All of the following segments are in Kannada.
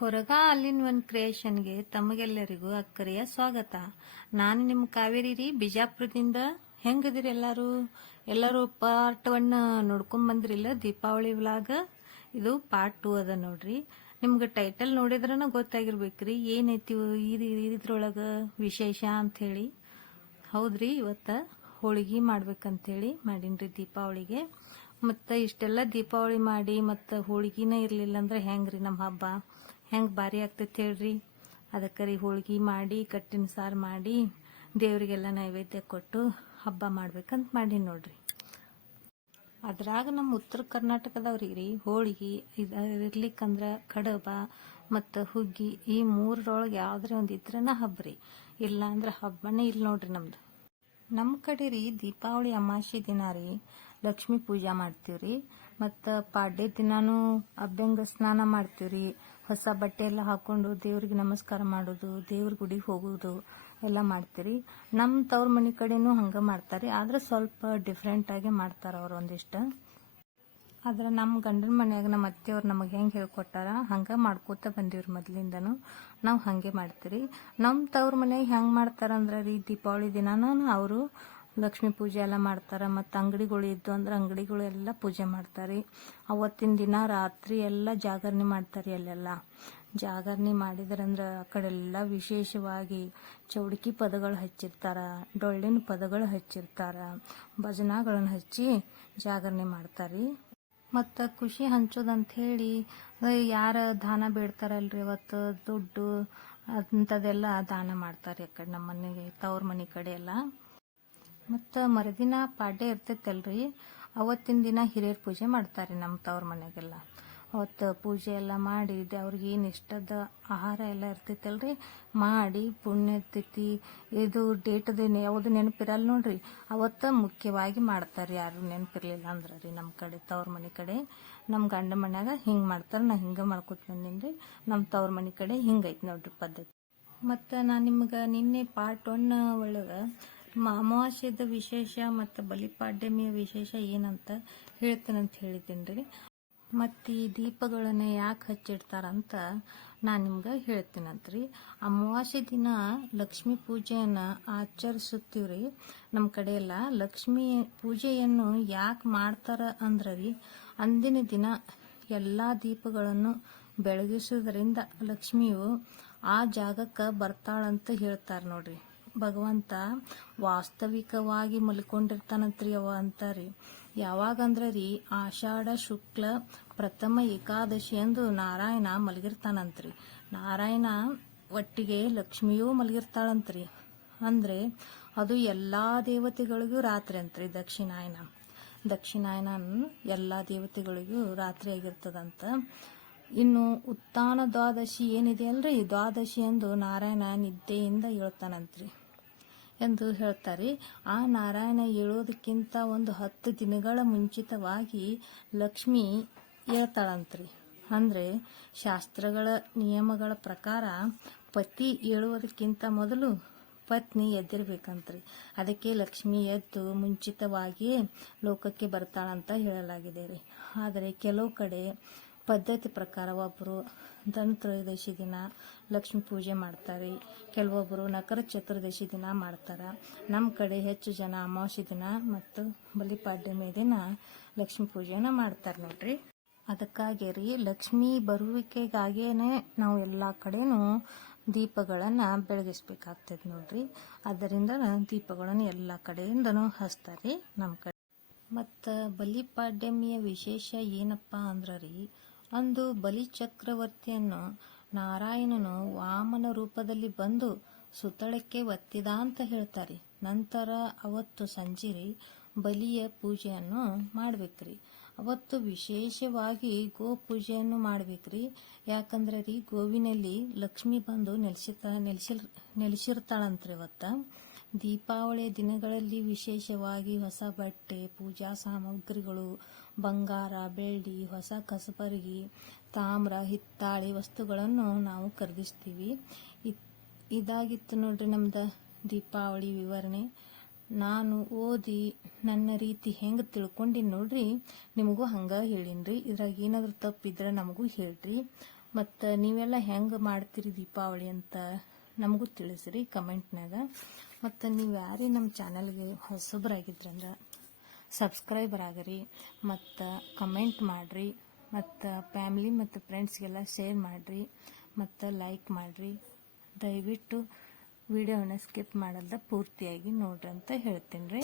ಕೊರಗ ಆಲ್ ಇನ್ ಒನ್ ಕ್ರಿಯೇಷನ್ಗೆ ತಮಗೆಲ್ಲರಿಗೂ ಅಕ್ಕರೆಯ ಸ್ವಾಗತ. ನಾನು ನಿಮ್ಮ ಕಾವೇರಿ ರೀ, ಬಿಜಾಪುರದಿಂದ. ಹೆಂಗದಿರಿ ಎಲ್ಲರೂ ಪಾರ್ಟ್ 1 ನೋಡ್ಕೊಂಡ್ ಬಂದ್ರಿಲ್ಲ ದೀಪಾವಳಿ ವ್ಲಾಗ್. ಇದು ಪಾರ್ಟ್ 2 ಅದ ನೋಡ್ರಿ. ನಿಮ್ಗೆ ಟೈಟಲ್ ನೋಡಿದ್ರನ ಗೊತ್ತಾಗಿರ್ಬೇಕ್ರಿ ಏನೈತಿ ಇದ್ರೊಳಗ ವಿಶೇಷ ಅಂತ ಹೇಳಿ. ಹೌದ್ರಿ, ಇವತ್ತ ಹೋಳಿಗೆ ಮಾಡ್ಬೇಕಂತೇಳಿ ಮಾಡೀನ್ರಿ ದೀಪಾವಳಿಗೆ. ಮತ್ತು ಇಷ್ಟೆಲ್ಲ ದೀಪಾವಳಿ ಮಾಡಿ ಮತ್ತು ಹೋಳಿಗೆನ ಇರಲಿಲ್ಲ ಅಂದ್ರೆ ಹೆಂಗ್ರಿ ನಮ್ಮ ಹಬ್ಬ ಹೆಂಗೆ ಭಾರಿ ಆಗ್ತೈತೆ ಹೇಳ್ರಿ. ಅದಕ್ಕೆ ರೀ ಹೋಳಿಗೆ ಮಾಡಿ ಕಟ್ಟಿನ ಸಾರು ಮಾಡಿ ದೇವರಿಗೆಲ್ಲ ನೈವೇದ್ಯ ಕೊಟ್ಟು ಹಬ್ಬ ಮಾಡ್ಬೇಕಂತ ಮಾಡಿ ನೋಡ್ರಿ. ಅದ್ರಾಗ ನಮ್ಮ ಉತ್ತರ ಕರ್ನಾಟಕದವ್ರಿಗೆ ರೀ ಹೋಳಿಗೆ ಇರ್ಲಿಕ್ಕಂದ್ರೆ ಕಡಬ ಮತ್ತು ಹುಗ್ಗಿ ಈ ಮೂರರೊಳಗೆ ಯಾವ್ದ್ರ ಒಂದು ಇದ್ರನ ಹಬ್ಬ ರೀ. ಇಲ್ಲ ಅಂದ್ರೆ ಹಬ್ಬನೇ ಇಲ್ಲ ನೋಡ್ರಿ ನಮ್ದು. ನಮ್ಮ ಕಡೆ ರೀ ದೀಪಾವಳಿ ಅಮಾವಾಸ್ಯೆ ದಿನ ರೀ ಲಕ್ಷ್ಮೀ ಪೂಜೆ ಮಾಡ್ತೀವ್ರಿ. ಮತ್ತು ಪಾಡ್ಯ ದಿನಾನು ಅಭ್ಯಂಗ ಸ್ನಾನ ಮಾಡ್ತೀವ್ರಿ. ಹೊಸ ಬಟ್ಟೆ ಎಲ್ಲ ಹಾಕೊಂಡು ದೇವ್ರಿಗೆ ನಮಸ್ಕಾರ ಮಾಡೋದು, ದೇವ್ರ ಗುಡಿಗೆ ಹೋಗೋದು ಎಲ್ಲ ಮಾಡ್ತೀರಿ. ನಮ್ಮ ತವ್ರ ಮನೆ ಕಡೆನೂ ಹಂಗೆ ಮಾಡ್ತಾರೆ, ಆದ್ರೆ ಸ್ವಲ್ಪ ಡಿಫ್ರೆಂಟ್ ಆಗಿ ಮಾಡ್ತಾರೆ ಅವ್ರು ಒಂದಿಷ್ಟು. ಆದ್ರೆ ನಮ್ಮ ಗಂಡನ ಮನ್ಯಾಗ ನಮ್ಮ ಅತ್ತೆಯವ್ರು ನಮಗೆ ಹೆಂಗೆ ಹೇಳ್ಕೊಟ್ಟಾರ ಹಂಗೆ ಮಾಡ್ಕೋತ ಬಂದಿವ್ರಿ ಮೊದ್ಲಿಂದನು. ನಾವು ಹಾಗೆ ಮಾಡ್ತೀರಿ. ನಮ್ಮ ತವ್ರ ಮನ್ಯಾಗ ಹೆಂಗೆ ಮಾಡ್ತಾರಂದ್ರೆ ರೀ ದೀಪಾವಳಿ ದಿನಾನು ಅವರು ಲಕ್ಷ್ಮೀ ಪೂಜೆ ಎಲ್ಲ ಮಾಡ್ತಾರೆ. ಮತ್ತು ಅಂಗಡಿಗಳು ಇದ್ದು ಅಂದ್ರೆ ಅಂಗಡಿಗಳು ಎಲ್ಲ ಪೂಜೆ ಮಾಡ್ತಾರೆ. ಅವತ್ತಿನ ದಿನ ರಾತ್ರಿ ಎಲ್ಲ ಜಾಗರಣೆ ಮಾಡ್ತಾರೆ. ಅಲ್ಲೆಲ್ಲ ಜಾಗರಣೆ ಮಾಡಿದ್ರಂದ್ರೆ ಆ ಕಡೆಲ್ಲ ವಿಶೇಷವಾಗಿ ಚೌಡಿಕಿ ಪದಗಳು ಹಚ್ಚಿರ್ತಾರ, ಡೊಳ್ಳಿನ ಪದಗಳು ಹಚ್ಚಿರ್ತಾರ, ಭಜನಾಗಳನ್ನು ಹಚ್ಚಿ ಜಾಗರಣೆ ಮಾಡ್ತಾರೆ. ಮತ್ತು ಖುಷಿ ಹಂಚೋದಂತ ಹೇಳಿ ಯಾರ ದಾನ ಬೇಡ್ತಾರಲ್ರಿ ಅವತ್ತು ದುಡ್ಡು ಅಂಥದ್ದೆಲ್ಲ ದಾನ ಮಾಡ್ತಾರೆ ಆ ಕಡೆ ನಮ್ಮ ಮನೆಗೆ ತವ್ರ ಮನೆ ಕಡೆ ಎಲ್ಲ. ಮತ್ತು ಮರುದಿನ ಪಾಡ್ಯ ಇರ್ತೈತಲ್ರಿ, ಅವತ್ತಿನ ದಿನ ಹಿರಿಯರ ಪೂಜೆ ಮಾಡ್ತಾರೆ ನಮ್ಮ ತವ್ರ ಮನೆಗೆಲ್ಲ. ಅವತ್ತು ಪೂಜೆ ಎಲ್ಲ ಮಾಡಿ ಅವ್ರಿಗೆ ಏನು ಇಷ್ಟದ ಆಹಾರ ಎಲ್ಲ ಇರ್ತೈತಲ್ರಿ ಮಾಡಿ ಪುಣ್ಯತಿಥಿ ಇದು ಡೇಟದು ಯಾವುದು ನೆನಪಿರಲ್ಲ ನೋಡ್ರಿ, ಅವತ್ತು ಮುಖ್ಯವಾಗಿ ಮಾಡ್ತಾರೆ. ಯಾರು ನೆನಪಿರ್ಲಿಲ್ಲ ಅಂದ್ರೆ ರೀ ನಮ್ಮ ಕಡೆ ತವ್ರ ಮನೆ ಕಡೆ. ನಮ್ಮ ಗಂಡ ಮನ್ಯಾಗ ಹಿಂಗೆ ಮಾಡ್ತಾರೆ, ನಾ ಹಿಂಗೆ ಮಾಡ್ಕೊತ ಬಂದೀನಿ. ನಮ್ಮ ತವ್ರ ಮನೆ ಕಡೆ ಹಿಂಗೈತೆ ನೋಡ್ರಿ ಪದ್ಧತಿ. ಮತ್ತು ನಾನು ನಿಮ್ಗೆ ನಿನ್ನೆ ಪಾರ್ಟ್ 1 ಒಳಗೆ ಅಮಾವಾಸ್ಯದ ವಿಶೇಷ ಮತ್ತು ಬಲಿಪಾಡ್ಯಮಿಯ ವಿಶೇಷ ಏನಂತ ಹೇಳ್ತೇನಂತ ಹೇಳಿದ್ದೀನಿ ರೀ. ಮತ್ತು ಈ ದೀಪಗಳನ್ನು ಯಾಕೆ ಹಚ್ಚಿಡ್ತಾರಂತ ನಾನು ನಿಮ್ಗೆ ಹೇಳ್ತೀನಂತ್ರಿ. ಅಮಾವಾಸ್ಯೆ ದಿನ ಲಕ್ಷ್ಮೀ ಪೂಜೆಯನ್ನು ಆಚರಿಸುತ್ತೀವ್ರಿ ನಮ್ಮ ಕಡೆ ಎಲ್ಲ. ಲಕ್ಷ್ಮೀ ಪೂಜೆಯನ್ನು ಯಾಕೆ ಮಾಡ್ತಾರ ಅಂದ್ರೆ ರೀ, ಅಂದಿನ ದಿನ ಎಲ್ಲ ದೀಪಗಳನ್ನು ಬೆಳಗಿಸೋದ್ರಿಂದ ಲಕ್ಷ್ಮಿಯು ಆ ಜಾಗಕ್ಕೆ ಬರ್ತಾಳಂತ ಹೇಳ್ತಾರೆ ನೋಡ್ರಿ. ಭಗವಂತ ವಾಸ್ತವಿಕವಾಗಿ ಮಲ್ಕೊಂಡಿರ್ತಾನಂತ್ರಿ ಅವ ಅಂತಾರಿ. ಯಾವಾಗಂದ್ರೆ ರೀ ಆಷಾಢ ಶುಕ್ಲ ಪ್ರಥಮ ಏಕಾದಶಿ ಎಂದು ನಾರಾಯಣ ಮಲಗಿರ್ತಾನಂತ್ರಿ. ನಾರಾಯಣ ಒಟ್ಟಿಗೆ ಲಕ್ಷ್ಮಿಯೂ ಮಲಗಿರ್ತಾಳಂತ್ರಿ. ಅಂದ್ರೆ ಅದು ಎಲ್ಲಾ ದೇವತೆಗಳಿಗೂ ರಾತ್ರಿ ಅಂತ್ರಿ. ದಕ್ಷಿಣಾಯನ ಎಲ್ಲಾ ದೇವತೆಗಳಿಗೂ ರಾತ್ರಿ ಆಗಿರ್ತದಂತ. ಇನ್ನು ಉತ್ಥಾನ ದ್ವಾದಶಿ ಏನಿದೆ ಅಲ್ರಿ, ದ್ವಾದಶಿ ಎಂದು ನಾರಾಯಣ ನಿದ್ದೆಯಿಂದ ಹೇಳ್ತಾನಂತ್ರಿ ಎಂದು ಹೇಳ್ತಾರೆ. ಆ ನಾರಾಯಣ ಹೇಳೋದಕ್ಕಿಂತ ಒಂದು 10 ದಿನಗಳ ಮುಂಚಿತವಾಗಿ ಲಕ್ಷ್ಮಿ ಹೇಳ್ತಾಳಂತ್ರಿ. ಅಂದ್ರೆ ಶಾಸ್ತ್ರಗಳ ನಿಯಮಗಳ ಪ್ರಕಾರ ಪತಿ ಹೇಳುವುದಕ್ಕಿಂತ ಮೊದಲು ಪತ್ನಿ ಎದ್ದಿರ್ಬೇಕಂತ್ರಿ. ಅದಕ್ಕೆ ಲಕ್ಷ್ಮಿ ಎದ್ದು ಮುಂಚಿತವಾಗಿಯೇ ಲೋಕಕ್ಕೆ ಬರ್ತಾಳಂತ ಹೇಳಲಾಗಿದೆ ರೀ. ಆದರೆ ಕೆಲವು ಕಡೆ ಪದ್ಧತಿ ಪ್ರಕಾರ ಒಬ್ಬರು ಧನತ್ರಯೋದಶಿ ದಿನ ಲಕ್ಷ್ಮೀ ಪೂಜೆ ಮಾಡ್ತಾರೆ, ಕೆಲವೊಬ್ಬರು ನಕರ ಚತುರ್ದಶಿ ದಿನ ಮಾಡ್ತಾರೆ. ನಮ್ಮ ಕಡೆ ಹೆಚ್ಚು ಜನ ಅಮಾವಾಸ್ಯೆ ದಿನ ಮತ್ತು ಬಲಿಪಾಡ್ಯಮಿ ದಿನ ಲಕ್ಷ್ಮೀ ಪೂಜೆನ ಮಾಡ್ತಾರೆ ನೋಡ್ರಿ. ಅದಕ್ಕಾಗಿ ರೀ ಲಕ್ಷ್ಮೀ ಬರುವಿಕೆಗಾಗೇನೆ ನಾವು ಎಲ್ಲ ಕಡೆನೂ ದೀಪಗಳನ್ನು ಬೆಳಗಿಸ್ಬೇಕಾಗ್ತದೆ ನೋಡ್ರಿ. ಅದರಿಂದ ದೀಪಗಳನ್ನು ಎಲ್ಲ ಕಡೆಯಿಂದನೂ ಹಚ್ತಾರೆ ನಮ್ಮ ಕಡೆ. ಮತ್ತು ಬಲಿಪಾಡ್ಯಮಿಯ ವಿಶೇಷ ಏನಪ್ಪ ಅಂದ್ರೆ ರೀ, ಅಂದು ಬಲಿ ಚಕ್ರವರ್ತಿಯನ್ನು ನಾರಾಯಣನು ವಾಮನ ರೂಪದಲ್ಲಿ ಬಂದು ಸುತಳಕ್ಕೆ ಒತ್ತಿದ ಅಂತ ಹೇಳ್ತಾರೆ. ನಂತರ ಅವತ್ತು ಸಂಜೆ ಬಲಿಯ ಪೂಜೆಯನ್ನು ಮಾಡ್ಬೇಕ್ರಿ. ಅವತ್ತು ವಿಶೇಷವಾಗಿ ಗೋ ಪೂಜೆಯನ್ನು ಮಾಡ್ಬೇಕ್ರಿ. ಯಾಕಂದ್ರೆ ರೀ ಗೋವಿನಲ್ಲಿ ಲಕ್ಷ್ಮಿ ಬಂದು ನೆಲೆಸಿರ್ತಾಳಂತ್ರಿ ಅವತ್ತ. ದೀಪಾವಳಿಯ ದಿನಗಳಲ್ಲಿ ವಿಶೇಷವಾಗಿ ಹೊಸ ಬಟ್ಟೆ, ಪೂಜಾ ಸಾಮಗ್ರಿಗಳು, ಬಂಗಾರ, ಬೆಳ್ಳಿ, ಹೊಸ ಕಸಬರಗಿ, ತಾಮ್ರ, ಹಿತ್ತಾಳಿ ವಸ್ತುಗಳನ್ನು ನಾವು ಖರೀದಿಸ್ತೀವಿ. ಇದಾಗಿತ್ತು ನೋಡ್ರಿ ನಮ್ದು ದೀಪಾವಳಿ ವಿವರಣೆ. ನಾನು ಓದಿ ನನ್ನ ರೀತಿ ಹೆಂಗೆ ತಿಳ್ಕೊಂಡಿನಿ ನೋಡ್ರಿ, ನಿಮಗೂ ಹಂಗೆ ಹೇಳಿನ್ರಿ. ಇದ್ರಾಗ ಏನಾದರೂ ತಪ್ಪಿದ್ರೆ ನಮಗೂ ಹೇಳ್ರಿ. ಮತ್ತು ನೀವೆಲ್ಲ ಹೆಂಗೆ ಮಾಡ್ತೀರಿ ದೀಪಾವಳಿ ಅಂತ ನಮಗೂ ತಿಳಿಸ್ರಿ ಕಮೆಂಟ್ನಾಗ. ಮತ್ತು ನೀವು ಯಾರೇ ನಮ್ಮ ಚಾನಲ್ಗೆ ಹೊಸಬ್ರಾಗಿದ್ರಂದ್ರೆ ಸಬ್ಸ್ಕ್ರೈಬರ್ ಆಗಿರಿ, ಮತ್ತು ಕಮೆಂಟ್ ಮಾಡಿರಿ, ಮತ್ತು ಫ್ಯಾಮ್ಲಿ ಮತ್ತು ಫ್ರೆಂಡ್ಸ್ಗೆಲ್ಲ ಶೇರ್ ಮಾಡಿರಿ, ಮತ್ತು ಲೈಕ್ ಮಾಡಿರಿ. ದಯವಿಟ್ಟು ವಿಡಿಯೋನ ಸ್ಕಿಪ್ ಮಾಡಲ್ದ ಪೂರ್ತಿಯಾಗಿ ನೋಡ್ರಿ ಅಂತ ಹೇಳ್ತೀನಿ ರೀ.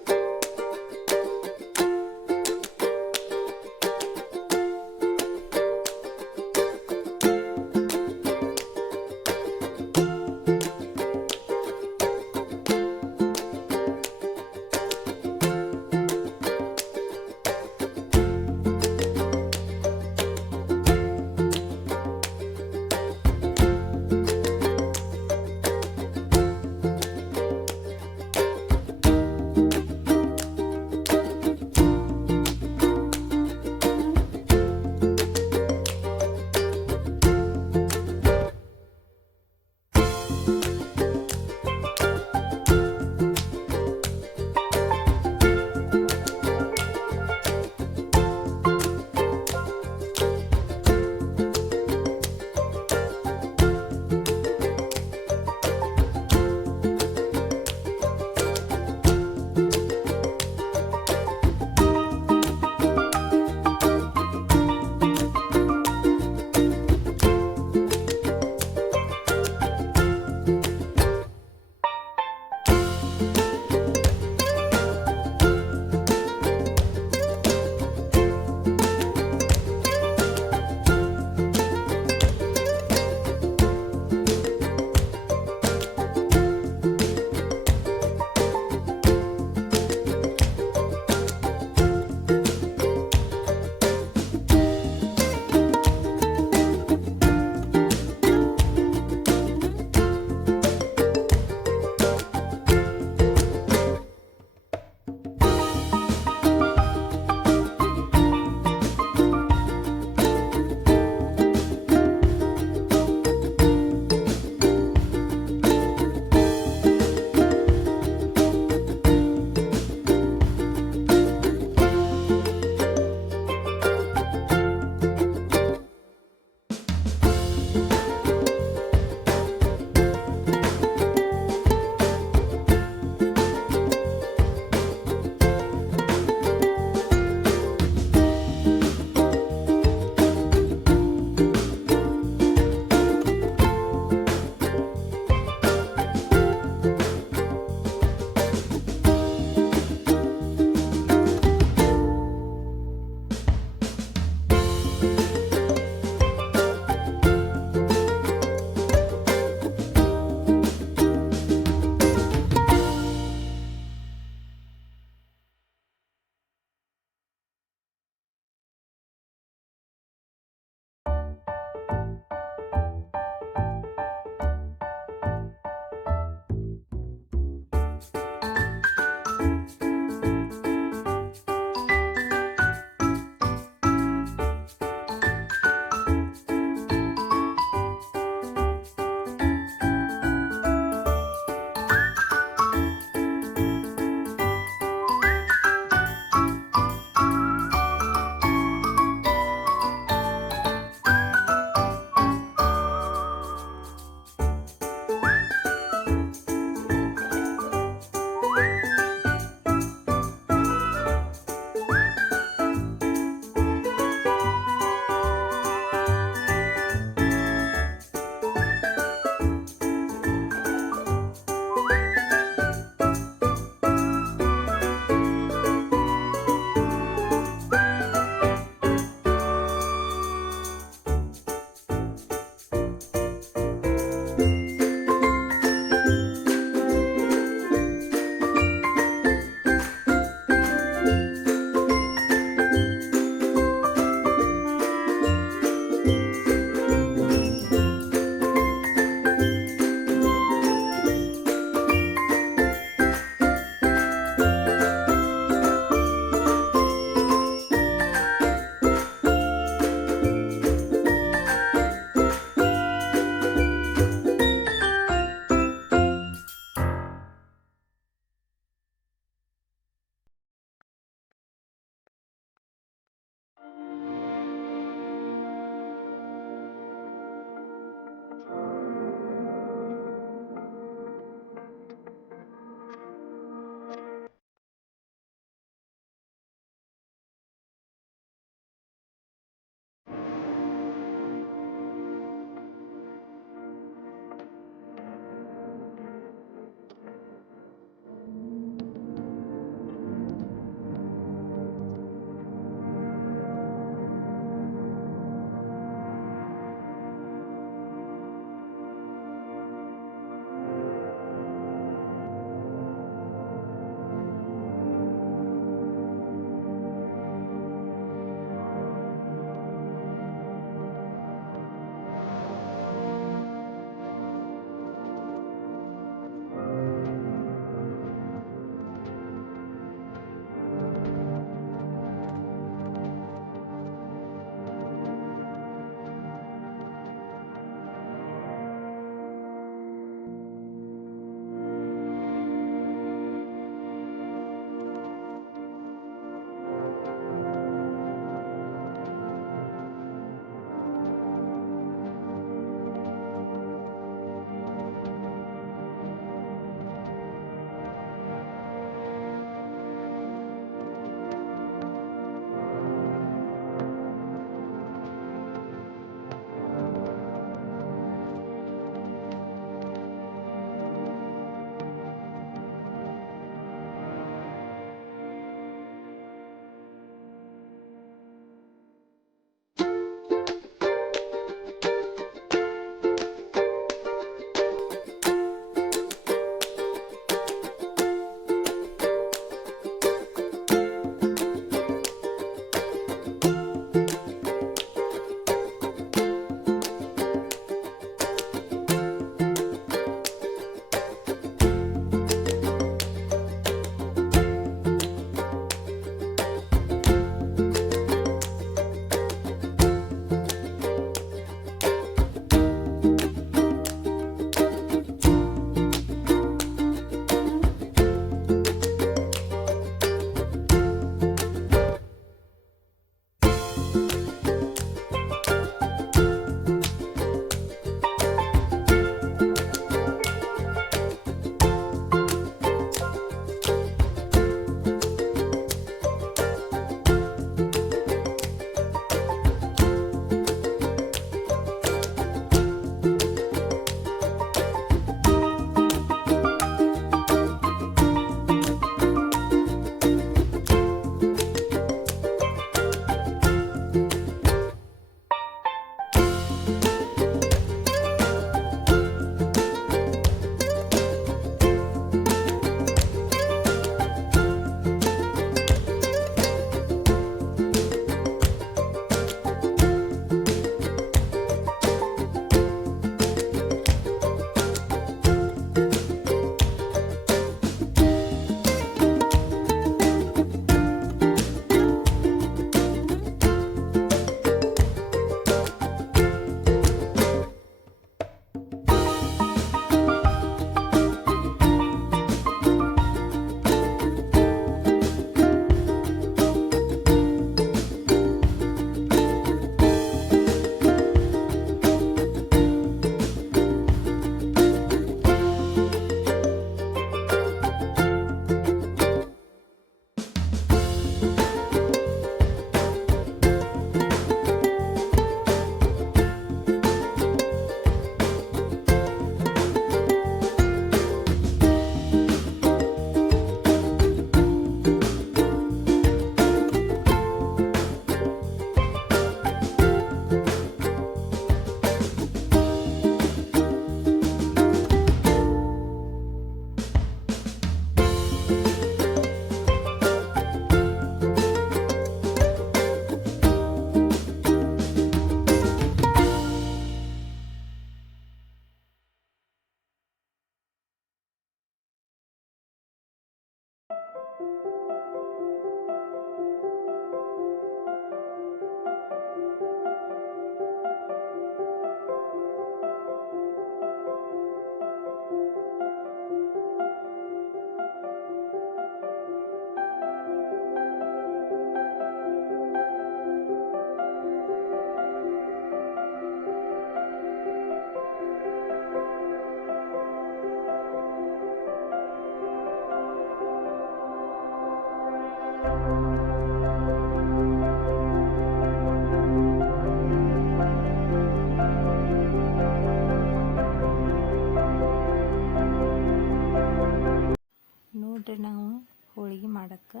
ಮಾಡೋಕ್ಕೆ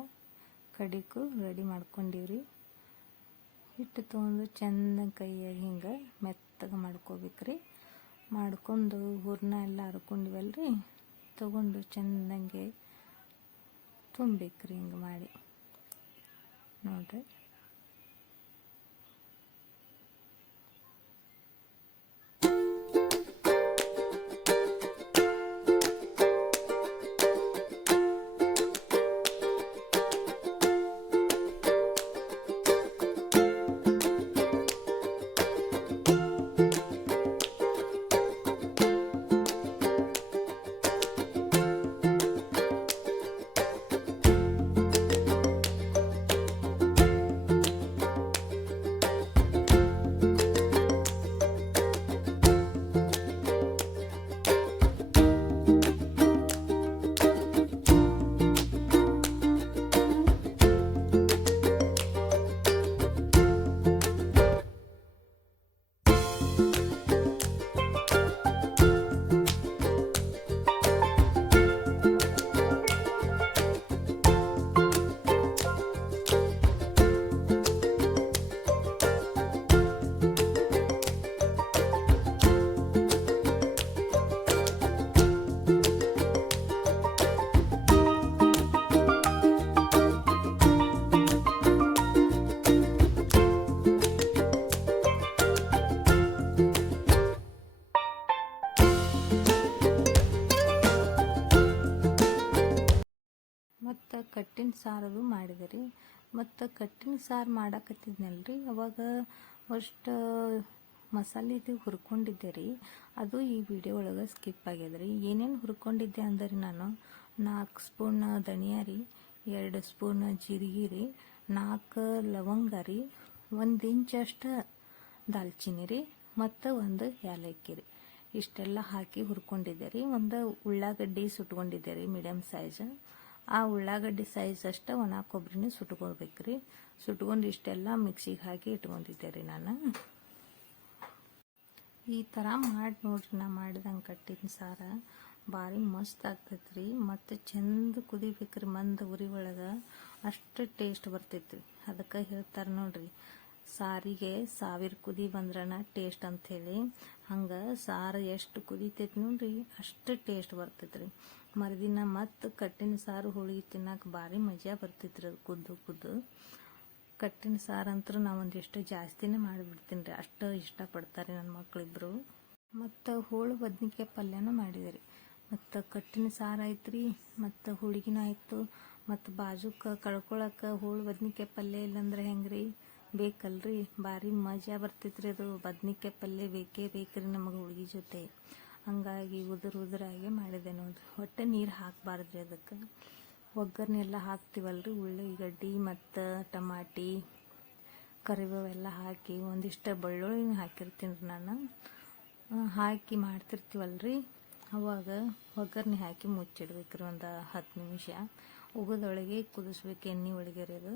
ಕಡಿಕು ರೆಡಿ ಮಾಡ್ಕೊಂಡಿವ್ರಿ. ಹಿಟ್ಟು ತೊಗೊಂಡು ಚೆಂದ ಕೈಯಾಗಿ ಹಿಂಗೆ ಮೆತ್ತಗೆ ಮಾಡ್ಕೋಬೇಕ್ರಿ. ಮಾಡ್ಕೊಂಡು ಹೂರಣ ಎಲ್ಲ ಹರ್ಕೊಂಡಿವಲ್ರಿ, ತೊಗೊಂಡು ಚೆಂದಂಗೆ ತುಂಬೇಕ್ರಿ. ಹಿಂಗೆ ಮಾಡಿ ನೋಡ್ರಿ. ಮತ್ತು ಕಟ್ಟಿನ ಸಾರದು ಮಾಡಿದೆ. ಮತ್ತು ಕಟ್ಟಿನ ಸಾರು ಮಾಡಾಕತ್ತಿದ್ನಲ್ರಿ, ಅವಾಗ ಅಷ್ಟು ಮಸಾಲೆ ಹುರ್ಕೊಂಡಿದ್ದೆ ರೀ. ಅದು ಈ ವಿಡಿಯೋ ಒಳಗೆ ಸ್ಕಿಪ್ ಆಗ್ಯದ್ರಿ. ಏನೇನು ಹುರ್ಕೊಂಡಿದ್ದೆ ಅಂದ್ರೆ ನಾನು 4 ಸ್ಪೂನ್ ಧನಿಯಾ ರೀ, 2 ಸ್ಪೂನ್ ಜೀರಿಗೆ ರೀ, 4 ಲವಂಗ ರೀ, 1 ಇಂಚಷ್ಟು ದಾಲ್ಚಿನ್ನಿ ರೀ, ಮತ್ತು 1 ಏಲಕ್ಕಿ ರೀ. ಇಷ್ಟೆಲ್ಲ ಹಾಕಿ ಹುರ್ಕೊಂಡಿದ್ದೆ ರೀ. ಒಂದು ಉಳ್ಳಾಗಡ್ಡಿ ಸುಟ್ಕೊಂಡಿದ್ದೆ ರೀ, ಮೀಡಿಯಮ್ ಸೈಜ್. ಆ ಉಳ್ಳಾಗಡ್ಡಿ ಸೈಜ್ ಅಷ್ಟು ಒಣ ಕೊಬ್ಬರಿನ ಸುಟ್ಕೊಳ್ಬೇಕ್ರಿ. ಸುಟ್ಕೊಂಡು ಇಷ್ಟೆಲ್ಲ ಮಿಕ್ಸಿಗೆ ಹಾಕಿ ಇಟ್ಕೊಂಡಿದ್ದೆ ರೀ ನಾನು. ಈ ಥರ ಮಾಡಿ ನೋಡ್ರಿ, ನಾ ಮಾಡಿದಂಗೆ ಕಟ್ಟಿನ ಸಾರ ಭಾರಿ ಮಸ್ತ್ ಆಗ್ತೈತ್ರಿ. ಮತ್ತು ಚೆಂದ ಕುದಿಬೇಕ್ರಿ, ಮಂದ ಉರಿ ಒಳಗೆ, ಅಷ್ಟು ಟೇಸ್ಟ್ ಬರ್ತೈತ್ರಿ. ಅದಕ್ಕೆ ಹೇಳ್ತಾರೆ ನೋಡ್ರಿ, ಸಾರಿಗೆ 1000 ಕುದಿ ಬಂದ್ರನ ಟೇಸ್ಟ್ ಅಂಥೇಳಿ. ಹಂಗೆ ಸಾರು ಎಷ್ಟು ಕುದಿತೈತಿ ನೋಡ್ರಿ, ಅಷ್ಟು ಟೇಸ್ಟ್ ಬರ್ತೈತ್ರಿ. ಮರುದಿನ ಮತ್ತು ಕಟ್ಟಿನ ಸಾರು ಹೋಳಿಗೆ ತಿನ್ನಕ್ಕೆ ಭಾರಿ ಮಜಾ ಬರ್ತೈತ್ರಿ. ಅದು ಕುದ್ದು ಕಟ್ಟಿನ ಸಾರು ಅಂತೂ ನಾವು ಒಂದಿಷ್ಟು ಜಾಸ್ತಿನೇ ಮಾಡಿಬಿಡ್ತೀನಿ ರೀ, ಅಷ್ಟು ಇಷ್ಟಪಡ್ತಾರೆ ನನ್ನ ಮಕ್ಕಳಿಬ್ರು. ಮತ್ತು ಹೋಳು ಬದ್ನಿಕಾಯಿ ಪಲ್ಯನೂ ಮಾಡಿದೆ. ಮತ್ತು ಕಟ್ಟಿನ ಸಾರು ಆಯ್ತು ರೀ, ಮತ್ತು ಹೋಳಿಗೆನೂ ಆಯಿತು. ಮತ್ತು ಬಾಜುಕ್ಕೆ ಕಳ್ಕೊಳಕ್ಕೆ ಹೋಳು ಬದ್ನಿಕಾಯಿ ಪಲ್ಯ ಇಲ್ಲಂದ್ರೆ ಹೆಂಗೆ ರೀ, ಬೇಕಲ್ರಿ. ಭಾರಿ ಮಜಾ ಬರ್ತೈತ್ರಿ ಅದು. ಬದ್ನಿಕಾಯಿ ಪಲ್ಯ ಬೇಕೇ ಬೇಕ್ರಿ ನಮಗೆ ಹೋಳಿಗೆ ಜೊತೆ. ಹಂಗಾಗಿ ಉದುರಾಗೆ ಮಾಡಿದೆ ನೋಡ್ರಿ. ಒಟ್ಟೆ ನೀರು ಹಾಕಬಾರ್ದ್ರಿ ಅದಕ್ಕೆ. ಒಗ್ಗರಣೆ ಎಲ್ಲ ಹಾಕ್ತೀವಲ್ರಿ, ಉಳ್ಳಾಗಡ್ಡಿ ಮತ್ತು ಟಮಾಟಿ, ಕರಿಬೇವೆಲ್ಲ ಹಾಕಿ ಒಂದಿಷ್ಟು ಬೆಳ್ಳುಳ್ಳಿನ ಹಾಕಿರ್ತೀನಿ ರೀ ನಾನು. ಹಾಕಿ ಮಾಡ್ತಿರ್ತೀವಲ್ರಿ, ಅವಾಗ ಒಗ್ಗರಣೆ ಹಾಕಿ ಮುಚ್ಚಿಡ್ಬೇಕ್ರಿ ಒಂದು 10 ನಿಮಿಷ. ಉಗದೊಳಗೆ ಕುದಿಸ್ಬೇಕು, ಎಣ್ಣೆ ಒಳಗೆ ಅದು.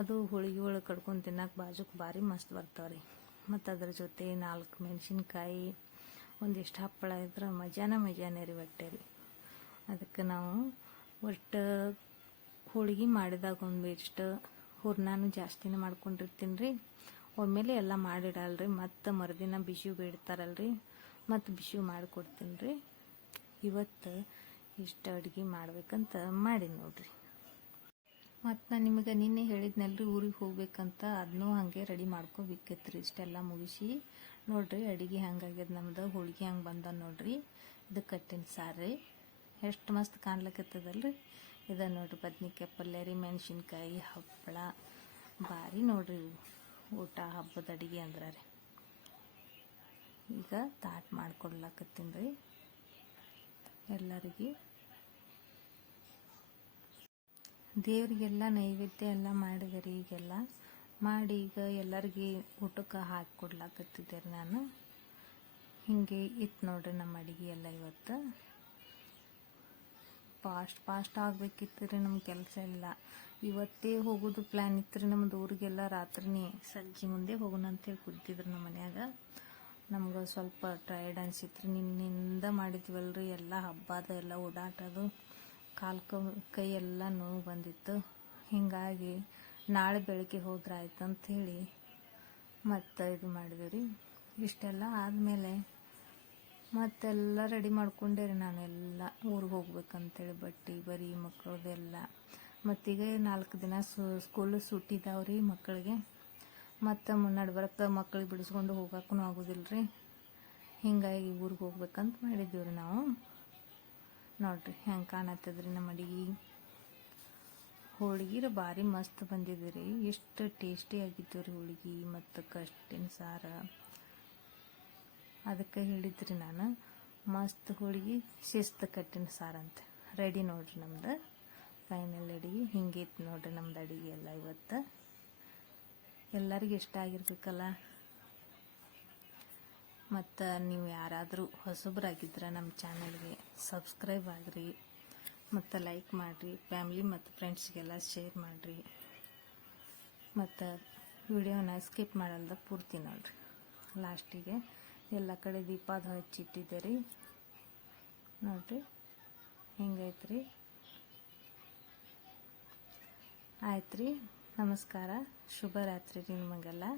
ಅದು ಹೋಳಿಗೆ ಒಳಗೆ ಕಡ್ಕೊಂಡು ತಿನ್ನಕ್ಕೆ ಬಾಜುಕ್ಕೆ ಭಾರಿ ಮಸ್ತ್ ಬರ್ತಾವ್ರಿ. ಮತ್ತು ಅದ್ರ ಜೊತೆ 4 ಮೆಣಸಿನ್ಕಾಯಿ, ಒಂದಿಷ್ಟು ಹಪ್ಪಳ ಇದ್ರೆ ಮಜಾನೇ ರೀ ಒಟ್ಟೆ ರೀ. ಅದಕ್ಕೆ ನಾವು ಒಟ್ಟು ಹೋಳಿಗೆ ಮಾಡಿದಾಗ ಒಂದಿಷ್ಟು ಹೂರ್ಣನೂ ಜಾಸ್ತಿನೇ ಮಾಡ್ಕೊಂಡಿರ್ತೀನಿ ರೀ. ಒಮ್ಮೆಲೆ ಎಲ್ಲ ಮಾಡಿಡಲ್ರಿ, ಮತ್ತು ಮರುದಿನ ಬಿಸಿ ಬೇಡ್ತಾರಲ್ರಿ, ಮತ್ತು ಬಿಸಿ ಮಾಡಿಕೊಡ್ತೀನಿ ರೀ. ಇವತ್ತು ಇಷ್ಟು ಅಡುಗೆ ಮಾಡ್ಬೇಕಂತ ಮಾಡಿ ನೋಡ್ರಿ. ಮತ್ತು ನಾನು ನಿಮಗೆ ನಿನ್ನೆ ಹೇಳಿದ್ನಲ್ರಿ ಊರಿಗೆ ಹೋಗ್ಬೇಕಂತ, ಅದನ್ನೂ ಹಾಗೆ ರೆಡಿ ಮಾಡ್ಕೋಬೇಕಿತ್ತು ರೀ. ಇಷ್ಟೆಲ್ಲ ಮುಗಿಸಿ ನೋಡ್ರಿ ಅಡುಗೆ ಹಂಗಾಗ್ಯದ ನಮ್ದು. ಹೋಳಿಗೆ ಹಂಗೆ ಬಂದ ನೋಡ್ರಿ. ಇದು ಕಟ್ಟಿನ ಸಾರು ರೀ, ಎಷ್ಟು ಮಸ್ತ್ ಕಾಣ್ಲಿಕ್ಕತ್ತದಲ್ರಿ. ಇದು ನೋಡ್ರಿ ಬದ್ನಿಕಾಯಿ ಪಲ್ಯ ರೀ, ಮೆಣಸಿನ್ಕಾಯಿ, ಹಪ್ಪಳ, ಭಾರಿ ನೋಡ್ರಿ ಊಟ, ಹಬ್ಬದ ಅಡುಗೆ ಅಂದ್ರೆ ರೀ. ಈಗ ತಾಟ್ ಮಾಡ್ಕೊಡ್ಲಾಕತ್ತೀನಿ ರೀ ಎಲ್ಲರಿಗೆ. ದೇವರಿಗೆಲ್ಲ ನೈವೇದ್ಯ ಎಲ್ಲ ಮಾಡಿದೆ ರೀ. ಈಗೆಲ್ಲ ಮಾಡಿ ಈಗ ಎಲ್ಲರಿಗೆ ಊಟಕ್ಕೆ ಹಾಕಿ ಕೊಡ್ಲಾಕತ್ತಿದ್ದೆ ರೀ ನಾನು. ಹಿಂಗೆ ಇತ್ತು ನೋಡ್ರಿ ನಮ್ಮ ಅಡುಗೆ ಎಲ್ಲ. ಇವತ್ತು ಫಾಸ್ಟ್ ಆಗಬೇಕಿತ್ತು ರೀ ನಮ್ಮ ಕೆಲಸ ಎಲ್ಲ. ಇವತ್ತೇ ಹೋಗೋದು ಪ್ಲ್ಯಾನ್ ಇತ್ತು ರೀ ನಮ್ಮದು ಊರಿಗೆಲ್ಲ. ರಾತ್ರಿನೇ ಸಂಜೆ ಮುಂದೆ ಹೋಗೋಣ ಅಂತೇಳಿ ಕೂತಿದ್ರು ನಮ್ಮ ಮನ್ಯಾಗ. ನಮ್ಗೆ ಸ್ವಲ್ಪ ಟಯರ್ಡ್ ಅನ್ಸಿತ್ತು ರೀ, ನಿನ್ನಿಂದ ಮಾಡಿದ್ವಲ್ರಿ ಎಲ್ಲ ಹಬ್ಬದ ಎಲ್ಲ ಓಡಾಟದು ಕೈ ಎಲ್ಲ ನೋವು ಬಂದಿತ್ತು. ಹೀಗಾಗಿ ನಾಳೆ ಬೆಳಗ್ಗೆ ಹೋದ್ರೆ ಆಯ್ತು ಅಂಥೇಳಿ ಮತ್ತು ಇದು ಮಾಡಿದೆ ರೀ. ಇಷ್ಟೆಲ್ಲ ಆದಮೇಲೆ ಮತ್ತೆಲ್ಲ ರೆಡಿ ಮಾಡ್ಕೊಂಡೆ ರೀ. ನಾನೆಲ್ಲ ಊರಿಗೆ ಹೋಗ್ಬೇಕಂತೇಳಿ ಬಟ್ಟೆ ಬರೀ ಮಕ್ಕಳದೆಲ್ಲ. ಮತ್ತೀಗ 4 ದಿನ ಸ್ಕೂಲು ಸೂಟಿದಾವ್ರಿ ಮಕ್ಕಳಿಗೆ. ಮತ್ತು ನಡ್ಬರ್ಕ ಮಕ್ಕಳಿಗೆ ಬಿಡಿಸ್ಕೊಂಡು ಹೋಗೋಕ್ಕೂ ಆಗೋದಿಲ್ಲ ರೀ. ಹಿಂಗಾಗಿ ಊರಿಗೆ ಹೋಗ್ಬೇಕಂತ ಮಾಡಿದ್ದೀವಿ ರೀ ನಾವು. ನೋಡ್ರಿ ಹೆಂಗೆ ಕಾಣತ್ತದ್ರಿ ನಮ್ಮ ಅಡಿಗೆ. ಹೋಳಿಗೆ ಭಾರಿ ಮಸ್ತ್ ಬಂದಿದೆ ರೀ. ಎಷ್ಟು ಟೇಸ್ಟಿ ಆಗಿತ್ತು ರೀ ಹೋಳಿಗೆ ಮತ್ತು ಕಷ್ಟಿನ ಸಾರು. ಅದಕ್ಕೆ ಹೇಳಿದ್ರಿ ನಾನು, ಮಸ್ತ್ ಹೋಳಿಗೆ ಶಿಸ್ತು ಕಟ್ಟಿನ ಸಾರು ಅಂತ. ರೆಡಿ ನೋಡ್ರಿ ನಮ್ದು ಫೈನಲ್ ಅಡಿಗೆ. ಹಿಂಗಿತ್ತು ನೋಡ್ರಿ ನಮ್ದು ಅಡಿಗೆ ಎಲ್ಲ ಇವತ್ತು. ಎಲ್ಲರಿಗೂ ಇಷ್ಟ ಆಗಿರ್ಬೇಕಲ್ಲ. ಮತ್ತು ನೀವು ಯಾರಾದರೂ ಹೊಸಬ್ರಾಗಿದ್ರೆ ನಮ್ಮ ಚಾನಲ್ಗೆ ಸಬ್ಸ್ಕ್ರೈಬ್ ಆಗಿರಿ ಮತ್ತು ಲೈಕ್ ಮಾಡಿರಿ. ಫ್ಯಾಮ್ಲಿ ಮತ್ತು ಫ್ರೆಂಡ್ಸ್ಗೆಲ್ಲ ಶೇರ್ ಮಾಡಿರಿ. ಮತ್ತು ವಿಡಿಯೋನ ಸ್ಕಿಪ್ ಮಾಡಲ್ದ ಪೂರ್ತಿ ನೋಡ್ರಿ. ಲಾಸ್ಟಿಗೆ ಎಲ್ಲ ಕಡೆ ದೀಪದ ಹಚ್ಚಿಟ್ಟಿದ್ದೆ ರೀ. ನೋಡ್ರಿ ಹಿಂಗೈತ್ರಿ. ಆಯ್ತು ರೀ, ನಮಸ್ಕಾರ, ಶುಭರಾತ್ರಿ ರೀ ನಿಮಗೆಲ್ಲ.